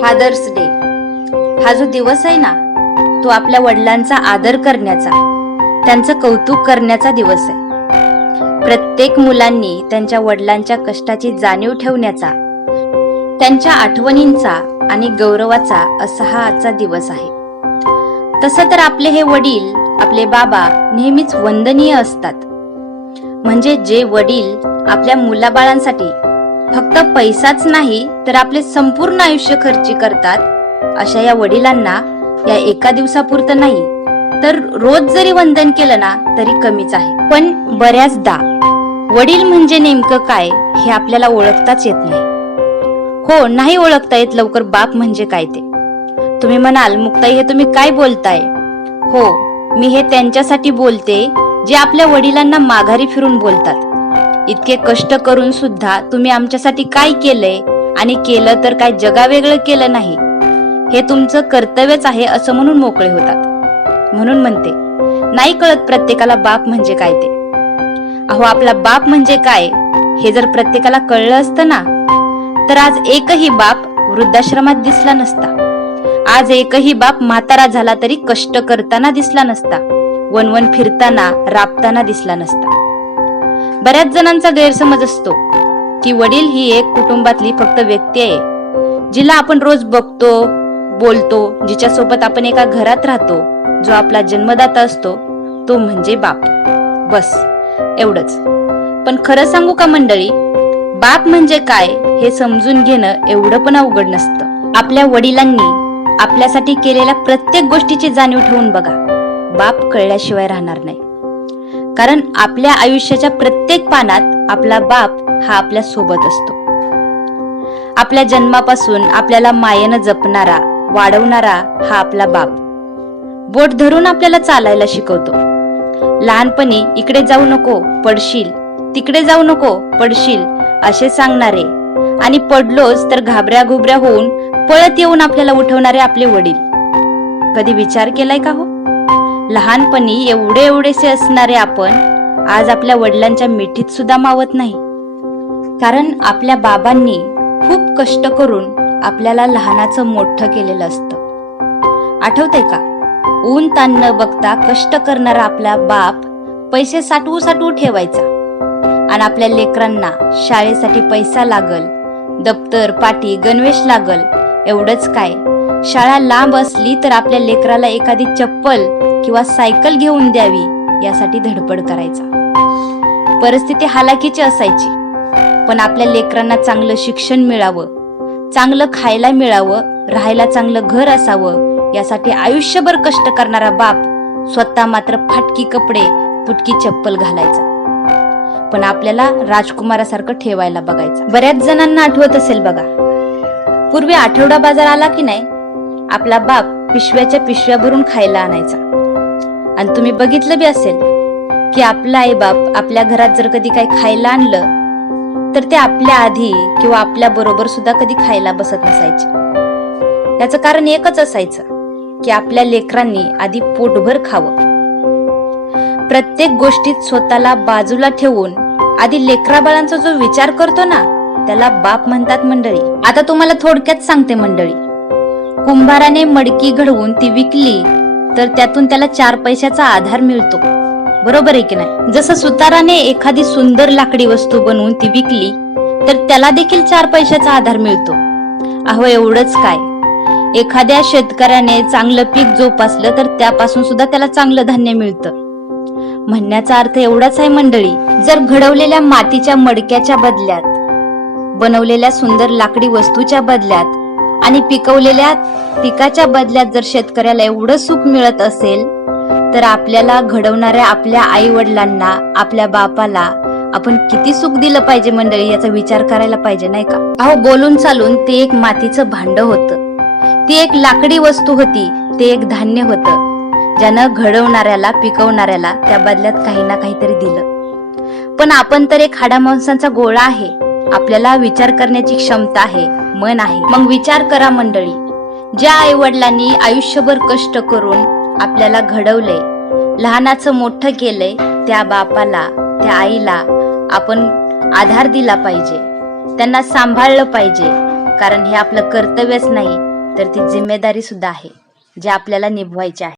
Fathers day हा जो दिवस आहे ना, तो आपल्या वडिलांचा आदर करण्याचा, त्यांचं कौतुक करण्याचा दिवस आहे. प्रत्येक मुलांनी त्यांच्या वडिलांच्या कष्टाची जाणीव ठेवण्याचा, त्यांच्या आठवणींचा आणि गौरवाचा असा हा आजचा दिवस आहे. तसं तर आपले हे वडील, आपले बाबा नेहमीच वंदनीय असतात. म्हणजे जे वडील आपल्या मुलाबाळांसाठी फक्त पैसाच नाही तर आपले संपूर्ण आयुष्य खर्ची करतात, अशा या वडिलांना या एका दिवसापुरतं नाही तर रोज जरी वंदन केलं ना तरी कमीच आहे. पण बऱ्याचदा वडील म्हणजे नेमकं काय हे आपल्याला ओळखताच येत नाही. हो, नाही ओळखता येत लवकर बाप म्हणजे काय ते. तुम्ही म्हणाल, मुक्ताई हे तुम्ही काय बोलताय? हो, मी हे त्यांच्यासाठी बोलते जे आपल्या वडिलांना माघारी फिरून बोलतात, इतके कष्ट करून सुद्धा तुम्ही आमच्यासाठी काय केलंय आणि केलं तर काय जगावेगळं केलं नाही, हे तुमचं कर्तव्यच आहे असं म्हणून मोकळे होतात. म्हणून म्हणते, नाही कळत प्रत्येकाला बाप म्हणजे काय ते. अहो, आपला बाप म्हणजे काय हे जर प्रत्येकाला कळलं असतं ना, तर आज एकही बाप वृद्धाश्रमात दिसला नसता. आज एकही बाप म्हातारा झाला तरी कष्ट करताना दिसला नसता, वनवन फिरताना राबताना दिसला नसता. बऱ्याच जणांचा गैरसमज असतो की वडील ही एक कुटुंबातली फक्त व्यक्ती आहे, जिला आपण रोज बघतो, बोलतो, जिच्यासोबत आपण एका घरात राहतो, जो आपला जन्मदाता असतो, तो म्हणजे बाप. बस एवढंच. पण खरं सांगू का मंडळी, बाप म्हणजे काय हे समजून घेणं एवढं पण अवघड नसतं. आपल्या वडिलांनी आपल्यासाठी केलेल्या प्रत्येक गोष्टीची जाणीव ठेवून बघा, बाप कळल्याशिवाय राहणार नाही. कारण आपल्या आयुष्याच्या प्रत्येक पानात आपला बाप हा आपल्या सोबत असतो. आपल्या जन्मापासून आपल्याला मायेनं जपणारा, वाढवणारा हा आपला बाप. बोट धरून आपल्याला चालायला शिकवतो. लहानपणी इकडे जाऊ नको पडशील, तिकडे जाऊ नको पडशील असे सांगणारे आणि पडलोच तर घाबऱ्या घुबऱ्या होऊन पळत येऊन आपल्याला उठवणारे आपले वडील. कधी विचार केलाय का हो? लहानपणी एवढेसे असणारे आपण आज आपल्या वडिलांच्या मिठीत सुद्धा मावत नाही. कारण आपल्या बाबांनी खूप कष्ट करून आपल्याला लहानाचं मोठं केलेलं असतं. आठवतंय का? ऊन ताण न बघता कष्ट करणारा आपला बाप पैसे साठवू ठेवायचा आणि आपल्या लेकरांना शाळेसाठी पैसा लागल, दप्तर, पाटी, गणवेश लागल, एवढंच काय, शाळा लांब असली तर आपल्या लेकराला एखादी चप्पल किंवा सायकल घेऊन द्यावी यासाठी धडपड करायचा. परिस्थिती हालाकीची असायची, पण आपल्या लेकरांना चांगलं शिक्षण मिळावं, चांगलं खायला मिळावं, राहायला चांगलं घर असावं यासाठी आयुष्यभर कष्ट करणारा बाप स्वतः मात्र फाटकी कपडे, तुटकी चप्पल घालायचा, पण आपल्याला राजकुमारासारखं ठेवायला बघायचा. बऱ्याच जणांना आठवत असेल बघा, पूर्वी आठवडा बाजार आला की नाही, आपला बाप पिशव्याच्या पिशव्या भरून खायला आणायचा. आणि तुम्ही बघितलं बी असेल की आपला आई बाप आपल्या घरात जर कधी काही खायला आणलं तर ते आपल्या आधी किंवा आपल्या बरोबर सुद्धा कधी खायला बसत नसायचे. याचं कारण एकच असायचं की आपल्या लेकरांनी आधी पोटभर खावं. प्रत्येक गोष्टीत स्वतःला बाजूला ठेवून आधी लेकराबाळांचा जो विचार करतो ना, त्याला बाप म्हणतात मंडळी. आता तुम्हाला थोडक्यात सांगते मंडळी, कुंभाराने मडकी घडवून ती विकली तर त्यातून त्याला 4 पैशाचा आधार मिळतो, बरोबर आहे की नाही? जसं सुताराने एखादी सुंदर लाकडी वस्तू बनवून ती विकली तर त्याला देखील 4 पैशाचा आधार मिळतो. अहो, एवढंच काय, एखाद्या शेतकऱ्याने चांगलं पीक जोपासलं तर त्यापासून सुद्धा त्याला चांगलं धान्य मिळतं. म्हणण्याचा अर्थ एवढाच आहे मंडळी, जर घडवलेल्या मातीच्या मडक्याच्या बदल्यात, बनवलेल्या सुंदर लाकडी वस्तूच्या बदल्यात आणि पिकवलेल्या पिकाच्या बदल्यात जर शेतकऱ्याला एवढं सुख मिळत असेल तर आपल्याला घडवणाऱ्या आपल्या आई वडिलांना, आपल्या बापाला आपण किती सुख दिलं पाहिजे मंडळी, याचा विचार करायला पाहिजे नाही का? अहो, बोलून चालून ते एक मातीचं भांड होतं, ती एक लाकडी वस्तू होती, ते एक धान्य होतं, ज्यानं घडवणाऱ्याला, पिकवणाऱ्याला त्या बदल्यात काही ना काहीतरी दिलं. पण आपण तर एक हाडामांसाचा गोळा आहे, आपल्याला विचार करण्याची क्षमता आहे, मन आहे. मग विचार करा मंडळी, ज्या आई वडिलांनी आयुष्यभर कष्ट करून आपल्याला घडवलंय, लहानाचं मोठं केलंय, त्या बापाला, त्या आईला आपण आधार दिला पाहिजे, त्यांना सांभाळलं पाहिजे, कारण हे आपलं कर्तव्यच नाही तर ती जिम्मेदारी सुद्धा आहे जे आपल्याला निभवायची आहे.